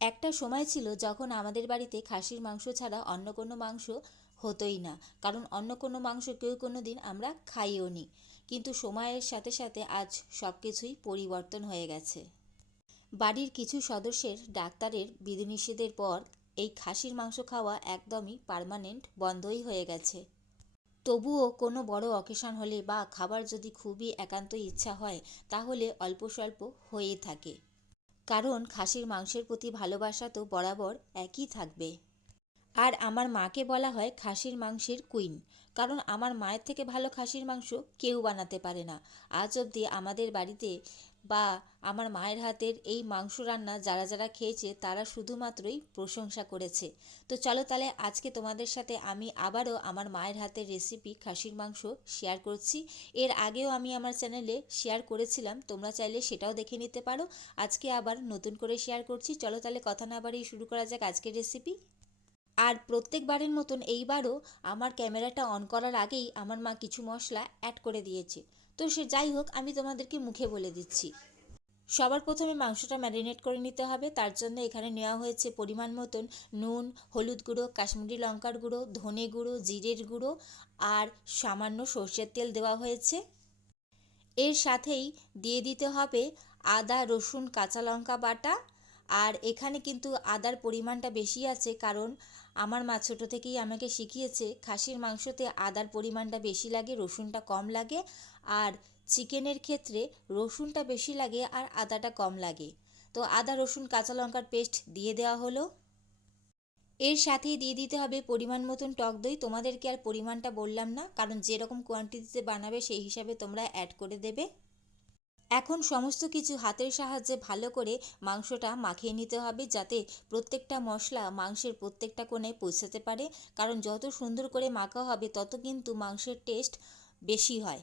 একটা সময় ছিল যখন আমাদের বাড়িতে খাসির মাংস ছাড়া অন্য কোনো মাংস হতোই না, কারণ অন্য কোনো মাংস কেউ কোনো দিন আমরা খাইও নি। কিন্তু সময়ের সাথে সাথে আজ সব কিছুই পরিবর্তন হয়ে গেছে। বাড়ির কিছু সদস্যের ডাক্তারের বিধিনিষেধের পর এই খাসির মাংস খাওয়া একদমই পার্মানেন্ট বন্ধই হয়ে গেছে। তবুও কোনো বড় অকেশন হলে বা খাবার যদি খুবই একান্ত ইচ্ছা হয়, তাহলে অল্প স্বল্প হয়েই থাকে। কারণ খাসির মাংসের প্রতি ভালোবাসা তো বরাবর একই থাকবে। আর আমার মাকে বলা হয় খাসির মাংসের কুইন, কারণ আমার মায়ের থেকে ভালো খাসির মাংস কেউ বানাতে পারে না। আজ অবধি আমাদের বাড়িতে বা আমার মায়ের হাতের এই মাংস রান্না যারা যারা খেয়েছে তারা শুধুমাত্রই প্রশংসা করেছে। তো চলো তাহলে আজকে তোমাদের সাথে আমি আবারও আমার মায়ের হাতের রেসিপি খাসির মাংস শেয়ার করছি। এর আগেও আমি আমার চ্যানেলে শেয়ার করেছিলাম, তোমরা চাইলে সেটাও দেখে নিতে পারো। আজকে আবার নতুন করে শেয়ার করছি। চলো তাহলে কথা না বাড়িয়ে শুরু করা যাক আজকের রেসিপি। আর প্রত্যেকবারের মতন এইবারও আমার ক্যামেরাটা অন করার আগেই আমার মা কিছু মশলা অ্যাড করে দিয়েছে। তো সে যাই হোক, আমি তোমাদেরকে মুখে বলে দিচ্ছি। সবার প্রথমে মাংসটা ম্যারিনেট করে নিতে হবে। তার জন্য এখানে নেওয়া হয়েছে পরিমাণ মতন নুন, হলুদ গুঁড়ো, কাশ্মীরি লঙ্কার গুঁড়ো, ধনে গুঁড়ো, জিরের গুঁড়ো আর সামান্য সর্ষের তেল দেওয়া হয়েছে। এর সাথেই দিয়ে দিতে হবে আদা, রসুন, কাঁচা লঙ্কা বাটা। আর এখানে কিন্তু আদার পরিমাণটা বেশি আছে, কারণ আমার মা ছোটো থেকেই আমাকে শিখিয়েছে খাসির মাংসতে আদার পরিমাণটা বেশি লাগে, রসুনটা কম লাগে। আর চিকেনের ক্ষেত্রে রসুনটা বেশি লাগে আর আদাটা কম লাগে। তো আদা, রসুন, কাঁচা লঙ্কার পেস্ট দিয়ে দেওয়া হলো। এর সাথেই দিয়ে দিতে হবে পরিমাণ মতন টক দই। তোমাদেরকে আর পরিমাণটা বললাম না, কারণ যেরকম কোয়ান্টিটিতে বানাবে সেই হিসাবে তোমরা অ্যাড করে দেবে। এখন সমস্ত কিছু হাতের সাহায্যে ভালো করে মাংসটা মাখিয়ে নিতে হবে, যাতে প্রত্যেকটা মশলা মাংসের প্রত্যেকটা কোণে পৌঁছাতে পারে। কারণ যত সুন্দর করে মাখা হবে তত কিন্তু মাংসের টেস্ট বেশি হয়।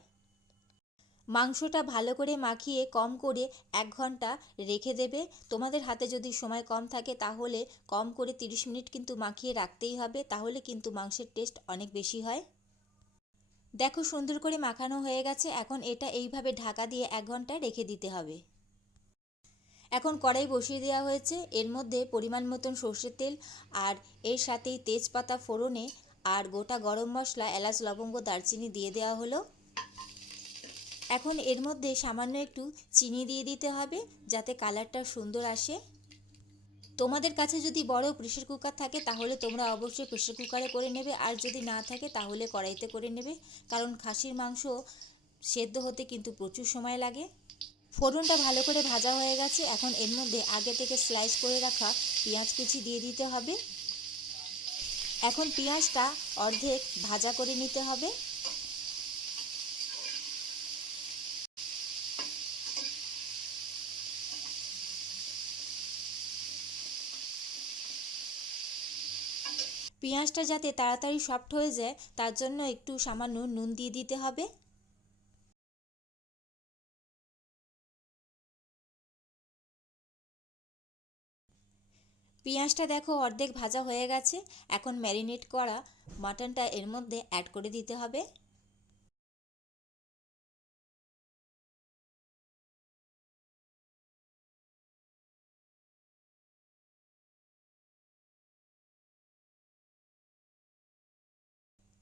মাংসটা ভালো করে মাখিয়ে কম করে 1 ঘন্টা রেখে দেবে। তোমাদের হাতে যদি সময় কম থাকে তাহলে কম করে 30 মিনিট কিন্তু মাখিয়ে রাখতেই হবে, তাহলে কিন্তু মাংসের টেস্ট অনেক বেশি হয়। দেখো সুন্দর করে মাখানো হয়ে গেছে। এখন এটা এইভাবে ঢাকা দিয়ে 1 ঘন্টা রেখে দিতে হবে। এখন কড়াই বসিয়ে দেওয়া হয়েছে, এর মধ্যে পরিমাণ মতন সর্ষের তেল আর এর সাথেই তেজপাতা ফোড়নে আর গোটা গরম মশলা, এলাচ, লবঙ্গ, দারচিনি দিয়ে দেওয়া হলো। এখন এর মধ্যে সামান্য একটু চিনি দিয়ে দিতে হবে, যাতে কালারটা সুন্দর আসে। তোমাদের কাছে যদি বড় প্রেশার কুকার থাকে তাহলে তোমরা অবশ্যই প্রেশার কুকারে করে নেবে, আর যদি না থাকে তাহলে কড়াইতে করে নেবে, কারণ খাসির মাংস সেদ্ধ হতে কিন্তু প্রচুর সময় লাগে। ফোড়নটা ভালো করে ভাজা হয়ে গেছে। এখন এর মধ্যে আগে থেকে স্লাইস করে রাখা পেঁয়াজ কুচি দিয়ে দিতে হবে। এখন পেঁয়াজটা অর্ধেক ভাজা করে নিতে হবে। পেঁয়াজটা যাতে তাড়াতাড়ি সফট হয়ে যায় তার জন্য একটু সামান্য নুন দিয়ে দিতে হবে। পেঁয়াজটা দেখো অর্ধেক ভাজা হয়ে গেছে। এখন ম্যারিনেট করা মাটনটা এর মধ্যে অ্যাড করে দিতে হবে।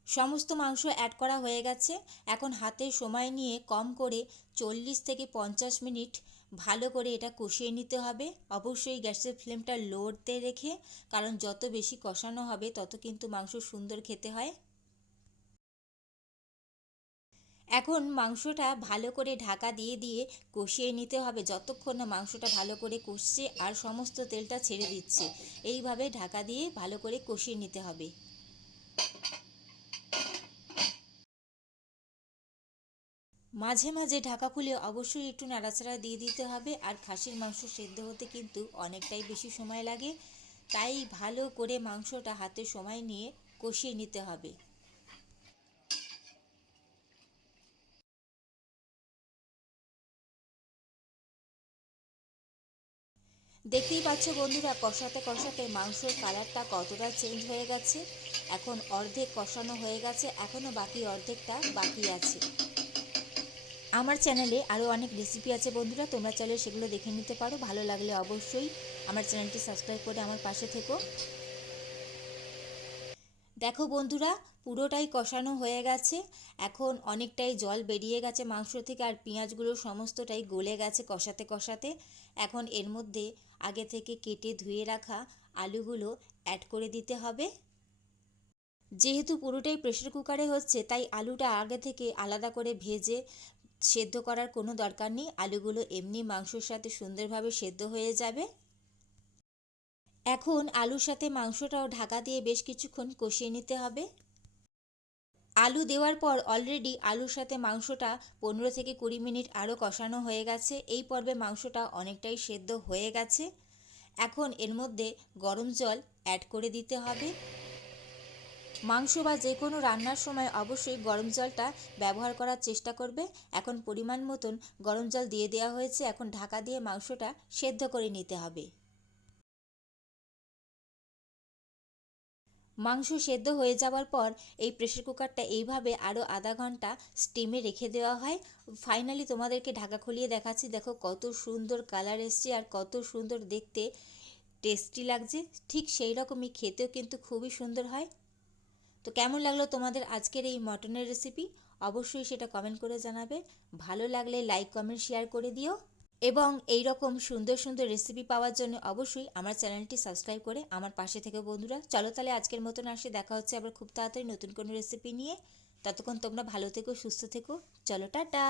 সমস্ত মাংস অ্যাড করা হয়ে গেছে। এখন হাতে সময় নিয়ে কম করে 40 থেকে 50 মিনিট ভালো করে এটা কষিয়ে নিতে হবে। অবশ্যই গ্যাসের ফ্লেমটা লোতে রেখে, কারণ যত বেশি কষানো হবে তত কিন্তু মাংস সুন্দর খেতে হয়। এখন মাংসটা ভালো করে ঢাকা দিয়ে দিয়ে কষিয়ে নিতে হবে, যতক্ষণ না মাংসটা ভালো করে কষছে আর সমস্ত তেলটা ছেড়ে দিচ্ছে। এইভাবে ঢাকা দিয়ে ভালো করে কষিয়ে নিতে হবে। মাঝে মাঝে ঢাকা খুলে অবশ্যই একটু নাড়াচাড়া দিয়ে দিতে হবে। আর খাসির মাংস সেদ্ধ হতে কিন্তু অনেকটাই বেশি সময় লাগে, তাই ভালো করে মাংসটা হাতে সময় নিয়ে কষিয়ে নিতে হবে। দেখতেই পাচ্ছ বন্ধুরা, কষাতে কষাতে মাংসর কালারটা কতটা চেঞ্জ হয়ে গেছে। এখন অর্ধেক কষানো হয়ে গেছে, এখনও বাকি অর্ধেকটা বাকি আছে। আমার চ্যানেলে আরও অনেক রেসিপি আছে বন্ধুরা, তোমরা চাইলে সেগুলো দেখে নিতে পারো। ভালো লাগলে অবশ্যই আমার চ্যানেলটি সাবস্ক্রাইব করে আমার পাশে থেকো। দেখো বন্ধুরা, পুরোটাই কষানো হয়ে গেছে। এখন অনেকটাই জল বেরিয়ে গেছে মাংস থেকে, আর পেঁয়াজগুলো সমস্তটাই গলে গেছে কষাতে কষাতে। এখন এর মধ্যে আগে থেকে কেটে ধুয়ে রাখা আলুগুলো অ্যাড করে দিতে হবে। যেহেতু পুরোটাই প্রেসার কুকারে হচ্ছে, তাই আলুটা আগে থেকে আলাদা করে ভেজে সেদ্ধ করার কোনো দরকার নেই। আলুগুলো এমনি মাংসর সাথে সুন্দরভাবে সেদ্ধ হয়ে যাবে। এখন আলুর সাথে মাংসটাও ঢাকা দিয়ে বেশ কিছুক্ষণ কষিয়ে নিতে হবে। আলু দেওয়ার পর অলরেডি আলুর সাথে মাংসটা 15 থেকে 20 মিনিট আরও কষানো হয়ে গেছে। এই পর্বে মাংসটা অনেকটাই সেদ্ধ হয়ে গেছে। এখন এর মধ্যে গরম জল অ্যাড করে দিতে হবে। মাংস বা যে কোনো রান্নার সময় অবশ্যই গরম জলটা ব্যবহার করার চেষ্টা করবে। এখন পরিমাণ মতন গরম জল দিয়ে দেওয়া হয়েছে। এখন ঢাকা দিয়ে মাংসটা সেদ্ধ করে নিতে হবে। মাংস সেদ্ধ হয়ে যাওয়ার পর এই প্রেসার কুকারটা এইভাবে আরও আধা ঘন্টা স্টিমে রেখে দেওয়া হয়। ফাইনালি তোমাদেরকে ঢাকা খুলিয়ে দেখাচ্ছি। দেখো কত সুন্দর কালার এসছে আর কত সুন্দর দেখতে টেস্টি লাগছে। ঠিক সেই রকমই খেতেও কিন্তু খুবই সুন্দর হয়। তো কেমন লাগলো তোমাদের আজকের এই মটনের রেসিপি? অবশ্যই সেটা কমেন্ট করে জানাবে। ভালো লাগলে লাইক কমেন্ট শেয়ার করে দিও। এবং এই রকম সুন্দর সুন্দর রেসিপি পাওয়ার জন্য অবশ্যই আমার চ্যানেলটি সাবস্ক্রাইব করে আমার পাশে থেকে বন্ধুরা। চলো তাহলে আজকের মতন আসি, দেখা হচ্ছে আবার খুব তাড়াতাড়ি নতুন কোনো রেসিপি নিয়ে। ততক্ষণ তোমরা ভালো থেকো, সুস্থ থেকো। চলো টাটা।